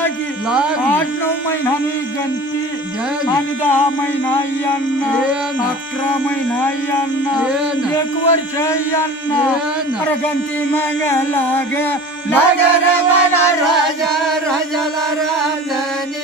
लागी. आठ नऊ महिन्यानी गणती. आणि दहा महिना यांना. अकरा महिना यांना. एक वर्ष यांना. अरे गणती माग लाग मना राजा राजाला राजनी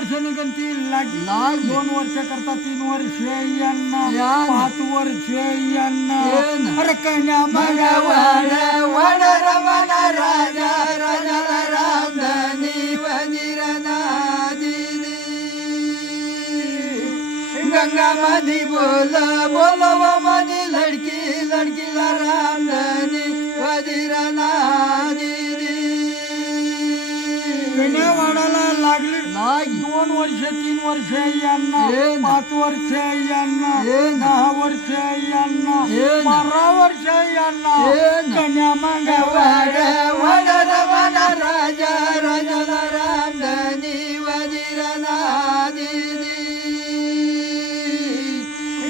वर्षांनी गणती लागली लागली. दोन वर्ष करता तीन वर्ष यांना यांना. पाच वर्ष यांना यांना. अरे कन्या मग माग वाड रमण राजा राजाला रामधनी वजीर नादिनी गंगा मधी बोल बोल वर्ष यांना. पाच वर्ष यांना. दहा वर्ष यांना. बारा वर्ष यांना. कन्या माग वाड वाड रमण राजा राजाला रामधनी वजीर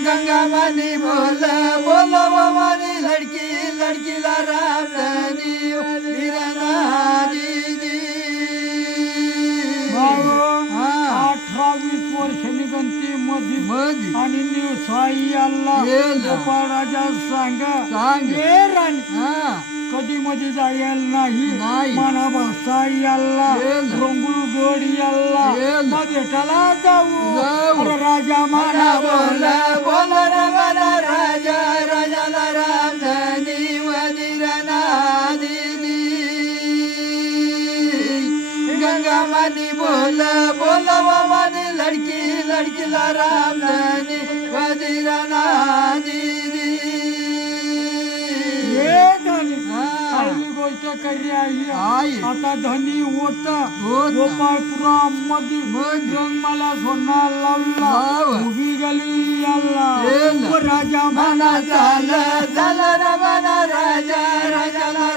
गंगा मनी बोल बोल मनी लडकी लडकीला रामधनी वजीर वीस वर्ष निघंती मध्ये मधी आणि निवसाई आला येला. गोपाळ राजा सांग सांग. राणी हा कधी मध्ये जायल नाही नाही. मना भाषा याल्ला येला. रंगुळ गोड याल्ला येला. मग भेटायला जाऊ जाऊ. अरे राजा मना बोल बोल राजा राजाला रामधनी धनी हा. पहिली गोष्ट करी आहे. आता धनी होत. गोपाळपुरामध्ये मध्ये. मला सोना लावला लावा. उभी गेली येला. राजा मना चाल रमण राजा राजाला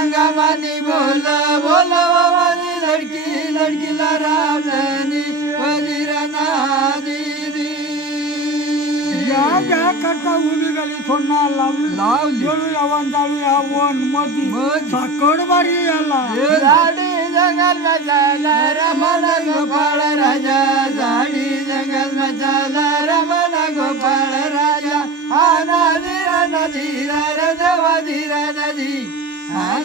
गंगा मानी बोल बोल मनी लडकी लडकीला रामधनी वजीर नादिनी या या करता उभी गेली सोना लावली लावली जळू यावन जाळू यावन मधी मधी. साकड बारी याला झाडी जंगल झाला रमण गोपाळ राजा। झाडी जंगल झाला रमण गोपाळ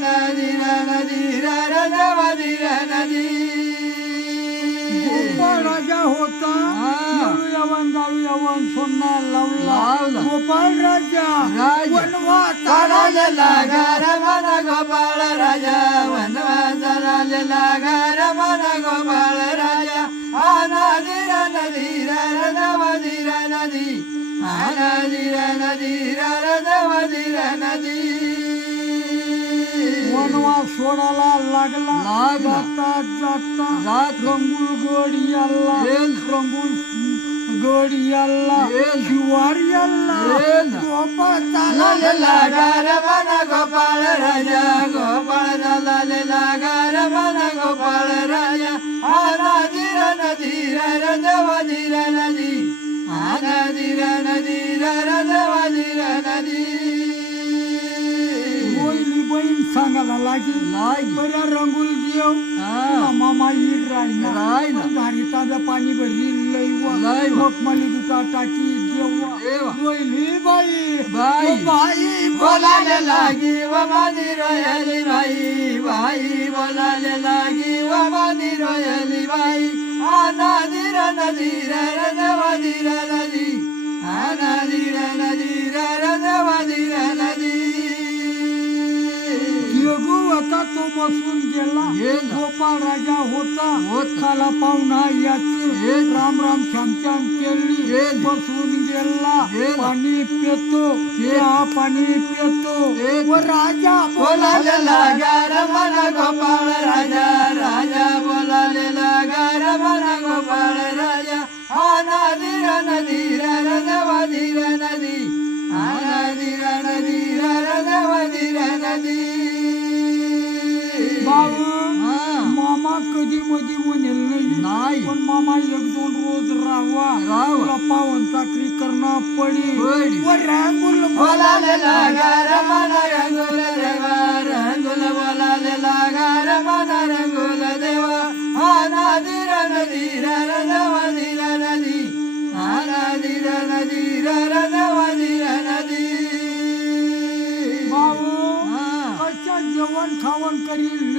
राजा हा नदीरा नदीरा रजवा धीरा नदी हा नदीरा नदीरा रजवा धीरा नदी गोपाळ राजा होता हा. जळू यावन जाळू यावन सोना लावला लावला. गोपाळ राजा राजा. वनवास चालाले लागा रमण गोपाळ राजा वनवा चालाले लागा रमण गोपाळ राजा हा नदीरा नदीरा रजवधीरा नदी हा नदीरा नदीरा रजवधीरा नदी वनवास सोडायला लागला. जाता जाता जात. रंगुळ गोड येल. रंगुळ गोड येल. शिवार येल. गोपाळ चालाले चालाले लागा रमण गोपाळ राजा. गोपाळ चालाले लागा रमण गोपाळ राजा. हा नदीरा नदीरा रजवधीरा नदी. हा नदीरा नदीरा रजवधीरा नदी. सांगायला लागी लागी. बऱ्या रंगुल देव हा. मामा येईल राहिना राहिना. घारी ताब्या पाणी भरली लैव लैव. लोकमाली दुटा टाकी देव देवा. रोहिली बाई. बाई. ओ बाई बोलाले लागी व मादी रोयली बाई. बाई बोलाले लागी व मादी रोयली बाई. आ नदीर नदीर रजवदीर नदी आ नदीर रजवदीर नदी आता तो बसून गेला गेला. गोपाळ राजा होता होता. काला पाहुणा याची गेला. राम राम श्याम केली गेली. बसून गेला गेला. पाणी पितो गेला. हा पाणी पितो गेला. व राजा बोलाले लागा रमण गोपाळ राजा राजा बोलाले लागा रमण गोपाळ राजा हा नदीर नदीर रजवदीर नदी हा नदीर नदीर रजवदीर नदी कधी मधी म्हणेल नाही. पण मामा एक दोन रोज राहावा राहावा. तुला पावन चाकरी करणं पडी पडी. व रंगुल बोलाले लागा रमण रंगुल देवा रंगुल बोलाले लागा रमण रंगुल देवा हा नदीर नदीर रजवदीर नदी हा नदीर नदीर रजवदीर नदी बाबू हा. कशा जेवण खावण करील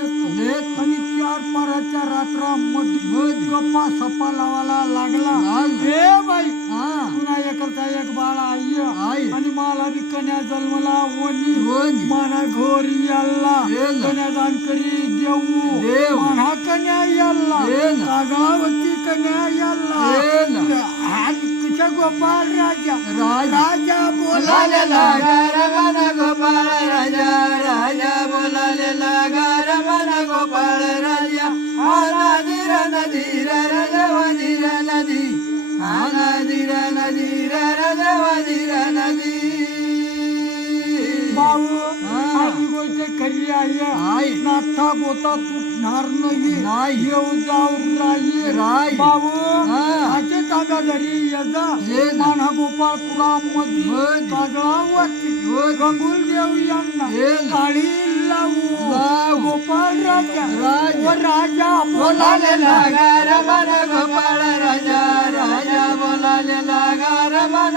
लेतो. आणि चार पाराच्या रात्रामध्ये मध्ये. गप्पा सप्पा लावायला लागला. हे बाई हा पुन्हा एकलता एक बाळ आई आई. आणि मला बी कन्या जन्मला वनी वनी. माना घोरी याल्ला येल्ला. कन्यादान करी देऊ देऊ. माना कन्या याल्ला. कागळावती कन्या याल्ला. आणि कशा गोपाळ राजा राजा. बोलाले लागा गोपाळ राजा राजा बोलाले लागा रमण गोपाळ राजा हा नदीर नदीर रजवदीर नदी हा नदीर नदीर रजवदीर नदी बाबू हा. आपली गोष्ट खरी आहे. नाथा गोता तुटणार नाही. येऊ जाऊ राही. बाबू हा. असे ताब्या घरी येजा ये जा. माना गोपाळपुरामध्ये मध्ये. रंगुल देव यांना ये जा. काळी लावू लावू. गोपाळ राजा राजा. व राजा बोलाले लागा रमण गोपाळ राजा राजा बोलाले लागा रमण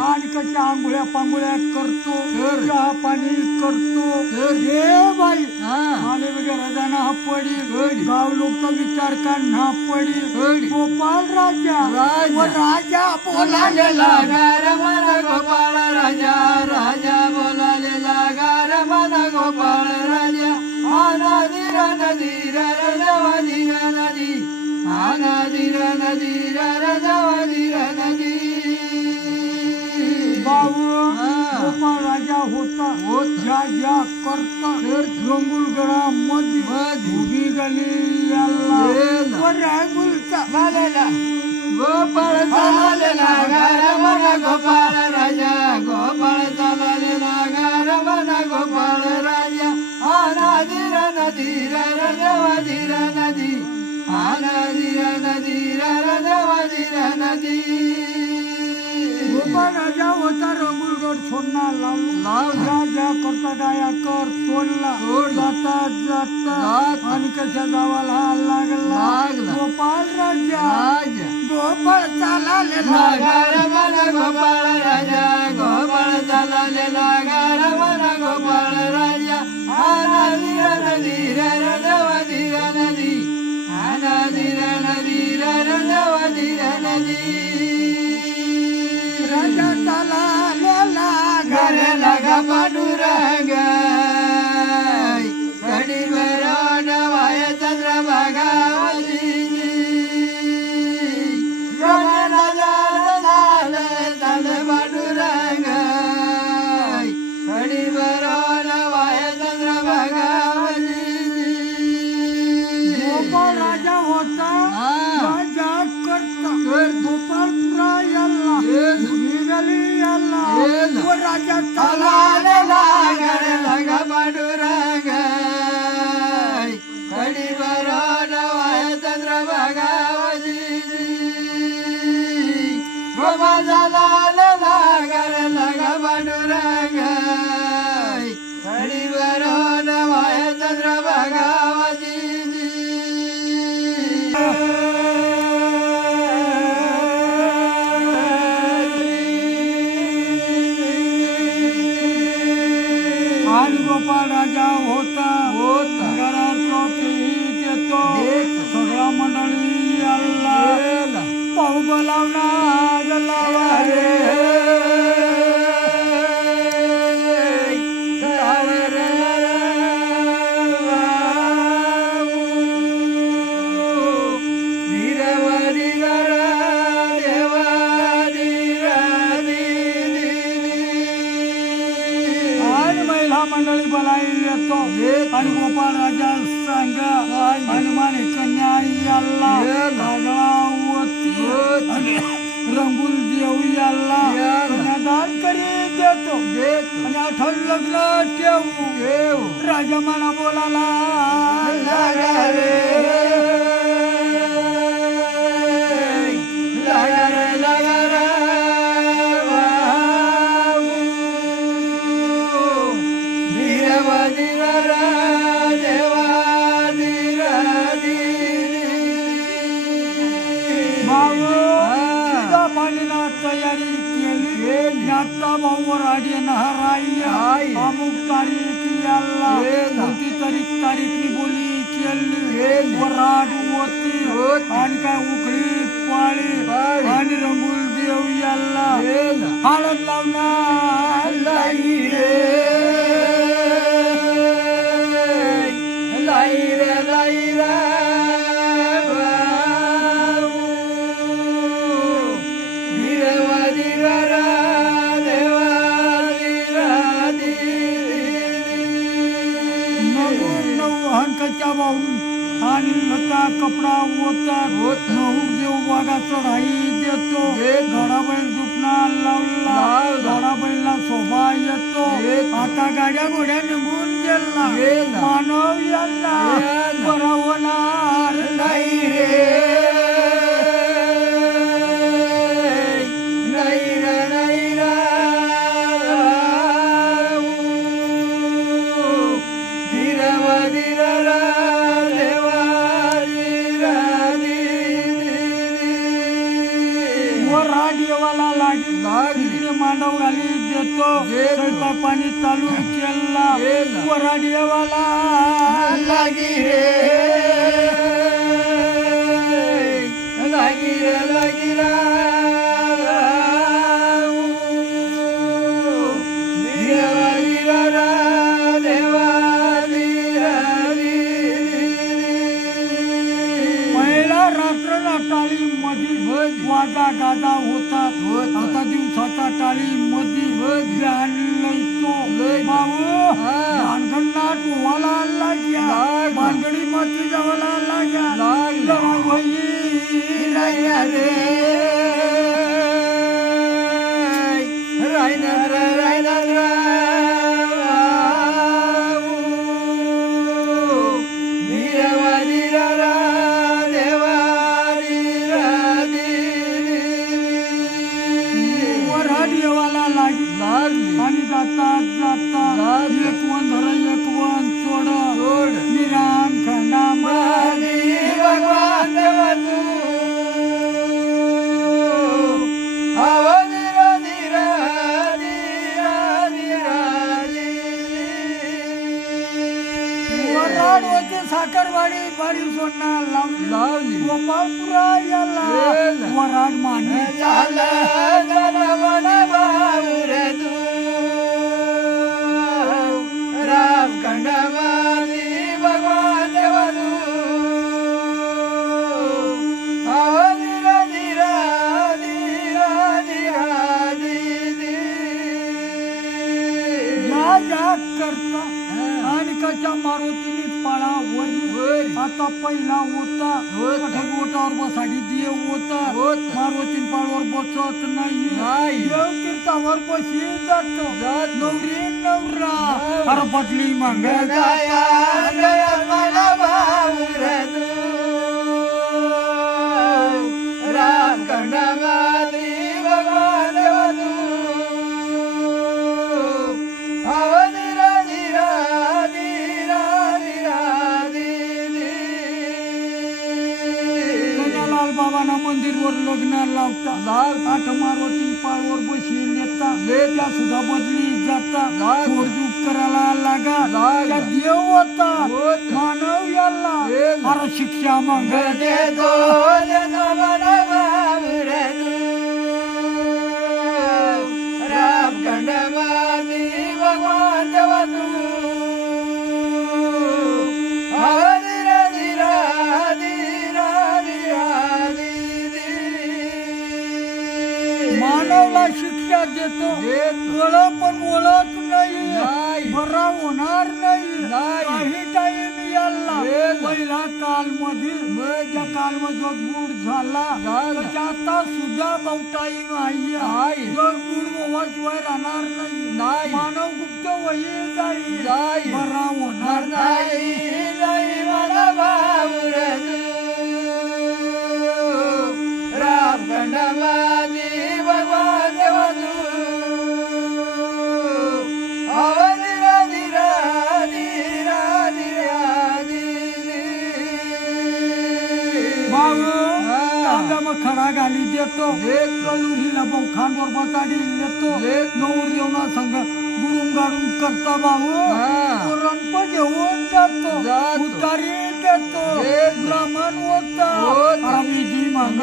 कशा आंघोळ्या पांघोळ्या करतो कर. चहा पाणी करतो. कर. हे बाई हा. माले वगैरे जाणं हा पडी. गाव लोक विचार काढणं पडी पडी. गोपाळ राजा. राजा. व राजा बोलाले बोलाले लागा रमण गोपाळ राजा. राजा बोलाले लागा रमण गोपाळ राजा. हा नदीर नदीर रजवदीर नदी. हा नदीर नदीर गोपाळ राजा होता. ज्या ज्या करता रंगुलगडा मध्ये. उभी गली याला. रंगुलचा झालेला गोपाळ चालाले लागा रमण गोपाळ राजा. गोपाळ चालाले लागा रमण गोपाळ राजा. हा नदीर रजवदीर नदी. हा नदीर रजवदीर नदी. गोपाळ राजा होता रंगुलगड सोडणार लावला. राजा करता गाया कर सोडला. जाता जाता. आणि कशा गावाला लागला लागला. गोपाळ राजा राजा गोपाळ चालाले लागा रमण गोपाळ राजा गोपाळ चालाले लागा रमण गोपाळ राजा रजवदीर नदी हा नदीर नदीर रजवदीर नदी लगा पांडुरंग कडी भरून वाय चंद्र भागावती पांडुरंग कडी भरून वाय चंद्र भागावती गोपाळ राजा होता हा. राजा गोपा राजा होता। होता। घरात ट्रॉफी देतो सगळा मंडळी आला। पाहू बोलावला रंगुल देऊ याल्ला. कन्यादान करी देतो. आणि आठवण लग्न ठेवू. राजा म्हणा बोलाला. तारीखनी बोली केली केली. वराड होती होती. आणि काय उकळी पाळी पाळी. आणि रंगुल देव याल्ला हळद लावणार लाई रे कपडा ओतात. नऊ देव बागा चढाई देतो देतो. घोडाबैल दुपणा लावला लावला. घोडाबैलला शोभा येतो. आता गाड्या घोड्या निघून गेला. मानव यांना यांना. बरा होणार नाही रे केला. पहिला होता होता. गोटावर बसाडी देव होता होता. मारुतीन पाळवर बसत नाही नाही. देव कीर्तावर बशी जातो जातो. नवरी नवरा नवरा. अरे बदली मांग लावता लावता. आठ मारुती पाळवर बशी नेता. त्या सुद्धा बदली जाता जाता. सोडजूक करायला लागा लागा. त्या देव होता होता. मानव याला याला. अरे शिक्षा मंग देतो मानवला शिक्षा देतो. कळ पण ओळख नाही नाही. बरा होणार नाही नाही. काही टाइम याला. पहिला काल मध्ये त्या काल मध्ये बूड झाला आता सुद्धा बहुत टाइम आहे आहे. जग बूड शिवाय राहणार नाही नाही. मानव गुप्त वही जाईल. बरा होणार नाही नाही मला राम हा. कांदा मग खडा घाली देतो. कलुरीला भाऊ बसाडी देतो देतो. नवर येऊन संग गुरुम गाडून करता बाबू हा. पुरणप घेऊन जातो. उतारी देतो. ब्राह्मण होता. आम्ही जी मांग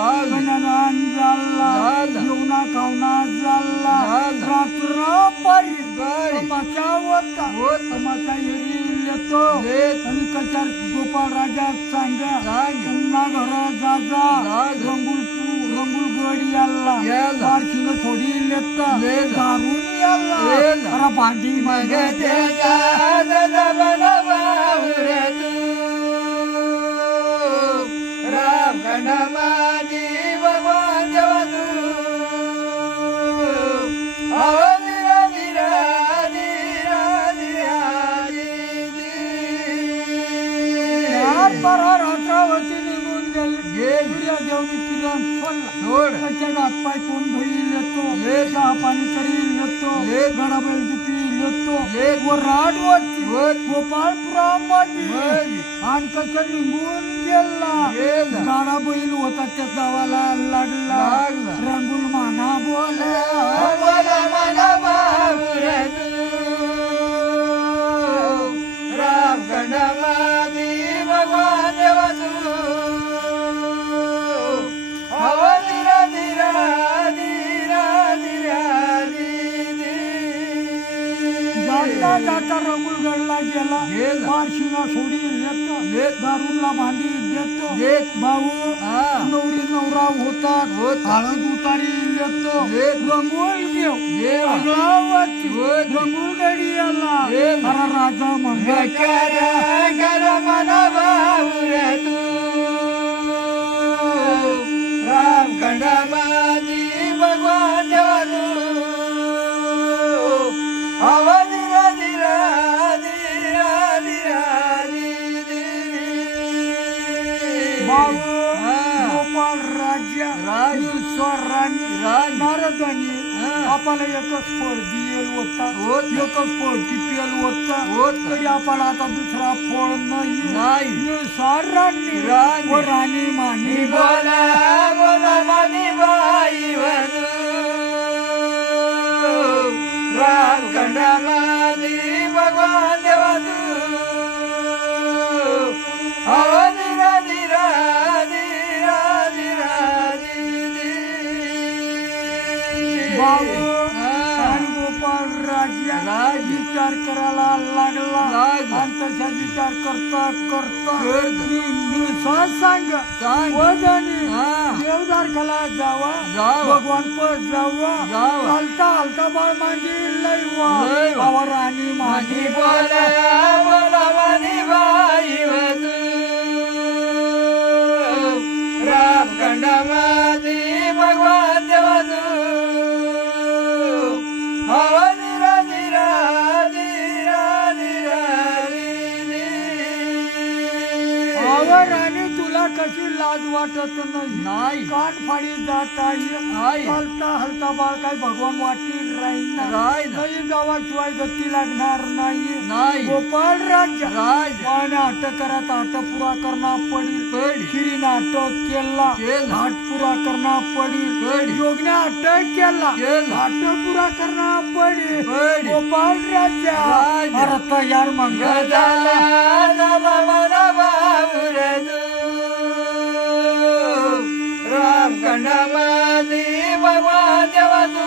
कन्यादान झाला. जेवणा खावणा झाला. रात्र पारी. तमाशा होता. तमाशा येरी येतो. आणि कचार गोपाळ राजा सांगा. पुन्हा घरा जाजा. रंगुल रंगुल गडी याला. बारशीनं थोडी लेता. दारून याला भांडी मग मग चार राधी रात्रावती निघून गेले गेली. सूर्यदेवनी किरण सोडला सोड त्याच्या हातपाय धुई लेतो हे चहा पाणी करी लेतो हे गडाबैल दुपी लेतो लेतो. व राडवती गोपाळपुरा गोपाळपुरामध्ये वरती. आणि कसं निघून गेला गाडा बैल होता त्या गावाला लागला लागला. माना बोला बोला मला राम खंडमानी जाता जाता रंगुलगडला गेला गेला. बारशीला सोडी लेतो लेतो. दारूला भांडी देतो देत. भाऊ हा. नवरी नवरा होतात. हळद उतारी लेतो लेतो. रंगोल घेऊ घेऊ. अगलावती होती. रंगोल गडी आला. अरे राजा कर कर राम खंडमानी राज्य राज. राणी राज. आपल्याला एकच फळ दियल होता एकच टिपेल होता तरी आपण आता दुसरा फळ नाही नाही. राणी मानी बोला बोला मानी बाई भगवान देवा तू विचार करायला लागला लागला. आणि तसा विचार करता करता. मी निळसार सांग सांग. वदनी हा. देवदार खाला जावा जावा. भगवान पद जावा जावा. चालता हलता बाळ मांडी लैवा लैवा. आवा राणी बोला बोला मानी बाई वधू राम लाज वाटत नाही. नाही कान फाडी जात आहे. हलता हलता बाळ काय भगवान वाटी राहील ना? राहील ना. काही गावाशिवाय गती लागणार नाही. नाही. गोपाळ राज्य राज. आणि नाटक करत आट पुरा करणार पडील. पडी. खिरी नाटक केला. आट पुरा करणार पडील. पडी. योगने अटक केला. आट पुरा करणार पडील. पडी. गोपाळ राज्य राज्य. अरे तयार मंग झाला. राम कंडमादी देवा तू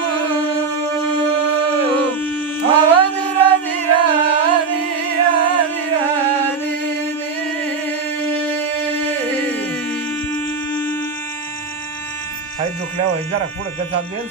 निरा निरा निरा काही दुखल्या जरा पुढं कसा देईल